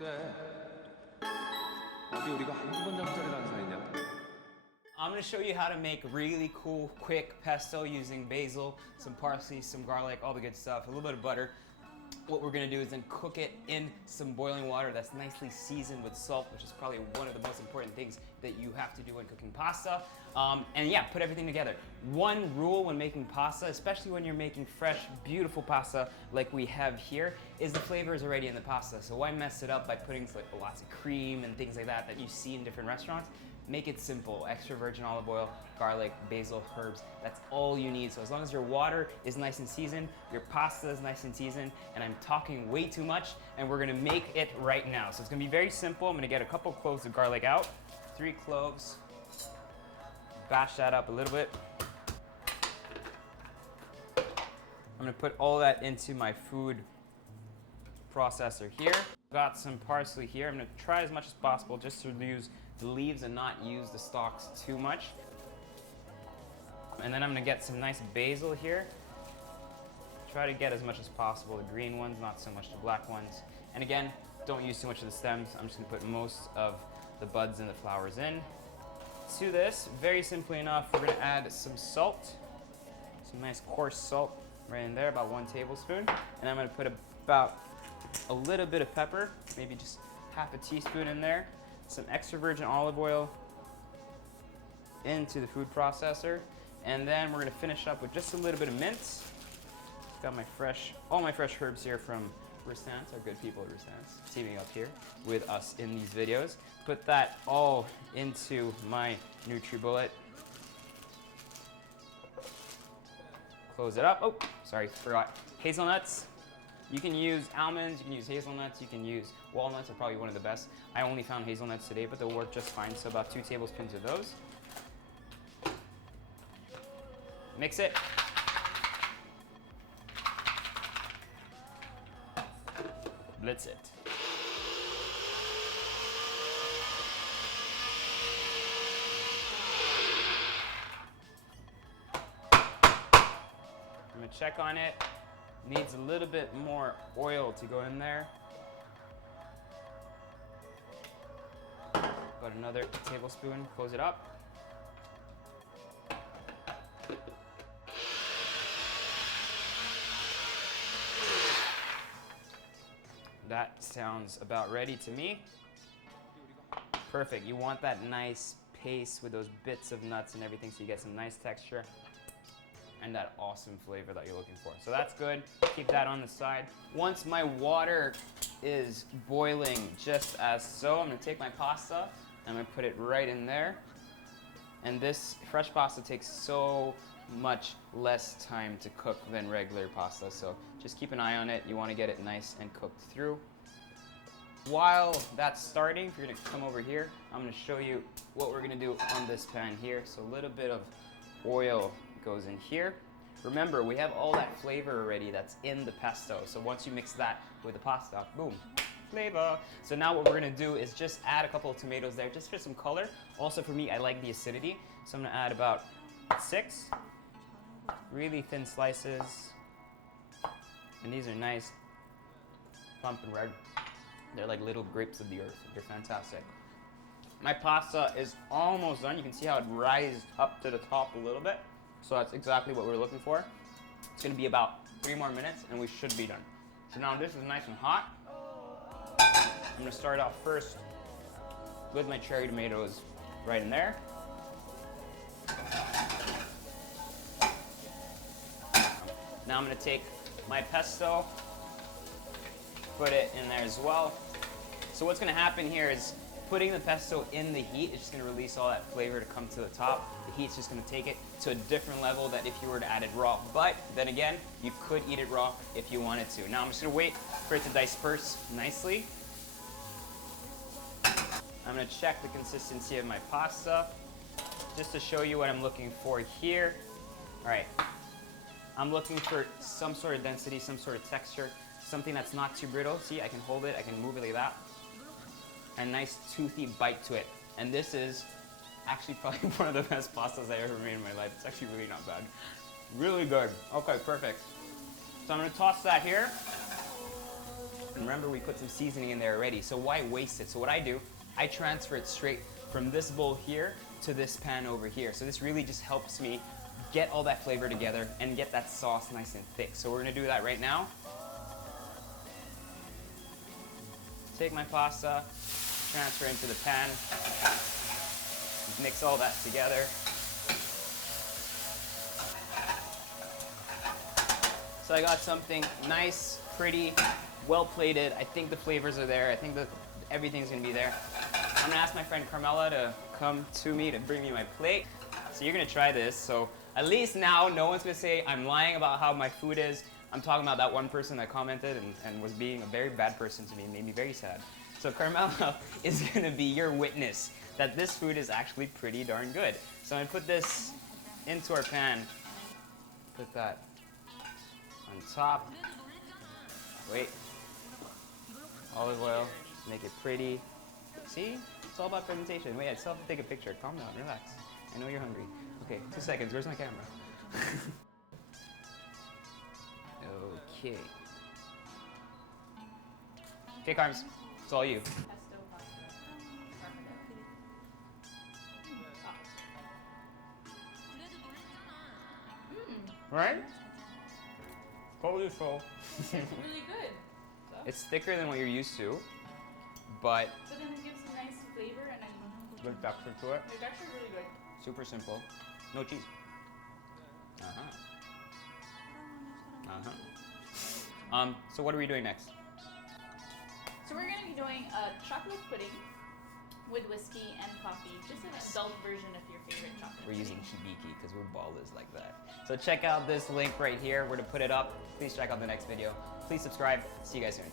어디 우리가 한두 번 잠자리라는 사이냐? I'm gonna show you how to make really cool, quick pesto using basil, some parsley, some garlic, all the good stuff, a little bit of butter. What we're gonna do is then cook it in some boiling water that's nicely seasoned with salt, which is probably one of the most important things that you have to do when cooking pasta. And yeah, put everything together. One rule when making pasta, especially when you're making fresh, beautiful pasta like we have here, is the flavor is already in the pasta. So why mess it up by putting like lots of cream and things like that you see in different restaurants? Make it simple. Extra virgin olive oil, garlic, basil, herbs. That's all you need. So as long as your water is nice and seasoned, your pasta is nice and seasoned, and I'm talking way too much, and we're gonna make it right now. So it's gonna be very simple. I'm gonna get a couple cloves of garlic out, 3 cloves. Bash that up a little bit. I'm gonna put all that into my food processor here. Got some parsley here. I'm gonna try as much as possible just to use the leaves and not use the stalks too much. And then I'm gonna get some nice basil here. Try to get as much as possible the green ones, not so much the black ones. And again, don't use too much of the stems. I'm just gonna put most of the buds and the flowers in. To this, very simply enough, we're gonna add some salt. Some nice coarse salt right in there, about 1 tablespoon. And I'm gonna put about a little bit of pepper, maybe just half a teaspoon in there. Some extra virgin olive oil into the food processor. And then we're gonna finish up with just a little bit of mint. Got my all my fresh herbs here from Heussaff, our good people at Heussaff, teaming up here with us in these videos. Put that all into my NutriBullet. Close it up. Oh, sorry, forgot. Hazelnuts. You can use almonds, you can use hazelnuts, you can use walnuts are probably one of the best. I only found hazelnuts today, but they'll work just fine. So about 2 tablespoons of those. Mix it. Blitz it. I'm gonna check on it. Needs a little bit more oil to go in there. About another tablespoon, close it up. That sounds about ready to me. Perfect, you want that nice paste with those bits of nuts and everything so you get some nice texture and that awesome flavor that you're looking for. So that's good, keep that on the side. Once my water is boiling just as so, I'm gonna take my pasta, I'm gonna put it right in there. And this fresh pasta takes so much less time to cook than regular pasta, so just keep an eye on it. You wanna get it nice and cooked through. While that's starting, if you're gonna come over here, I'm gonna show you what we're gonna do on this pan here. So a little bit of oil goes in here. Remember, we have all that flavor already that's in the pesto. So once you mix that with the pasta, boom, flavor. So now what we're gonna do is just add a couple of tomatoes there just for some color. Also for me, I like the acidity. So I'm gonna add about 6 really thin slices. And these are nice, plump and red. They're like little grapes of the earth. They're fantastic. My pasta is almost done. You can see how it rised up to the top a little bit. So that's exactly what we're looking for. It's gonna be about 3 more minutes and we should be done. So now this is nice and hot. I'm gonna start off first with my cherry tomatoes right in there. Now I'm gonna take my pesto, put it in there as well. So what's gonna happen here is putting the pesto in the heat is just gonna release all that flavor to come to the top. The heat's just gonna take it to a different level than if you were to add it raw. But then again, you could eat it raw if you wanted to. Now I'm just gonna wait for it to disperse nicely. I'm gonna check the consistency of my pasta just to show you what I'm looking for here. All right, I'm looking for some sort of density, some sort of texture, something that's not too brittle. See, I can hold it, I can move it like that. A nice toothy bite to it. And this is actually probably one of the best pastas I ever made in my life. It's actually really not bad. Really good. Okay, perfect. So I'm gonna toss that here. And remember, we put some seasoning in there already, so why waste it? So what I do, I transfer it straight from this bowl here to this pan over here. So this really just helps me get all that flavor together and get that sauce nice and thick. So we're gonna do that right now. Take my pasta, transfer into the pan, mix all that together. So I got something nice, pretty, well plated. I think the flavors are there. I think that everything's gonna be there. I'm gonna ask my friend Carmela to come to me to bring me my plate. So you're gonna try this. So at least now no one's gonna say I'm lying about how my food is. I'm talking about that one person that commented and was being a very bad person to me, made me very sad. So Carmela is gonna be your witness that this food is actually pretty darn good. So I'm gonna put this into our pan. Put that on top. Wait. Olive oil, make it pretty. See? It's all about presentation. Wait, I still have to take a picture. Calm down, relax. I know you're hungry. Okay, 2 seconds. Where's my camera? Okay. Okay, Carms. It's all you. Pesto pasta. Parpadelle. Right? Totally full. It's really good. So, It's thicker than what you're used to, but but then it gives a nice flavor and good texture to it. it's actually really good. Super simple. No cheese. So what are we doing next? So we're going to be doing a chocolate pudding with whiskey and coffee. Just an adult version of your favorite chocolate We're using pudding. hibiki because we're ballers like that. So check out this link right here. We're gonna put it up. Please check out the next video. Please subscribe. See you guys soon.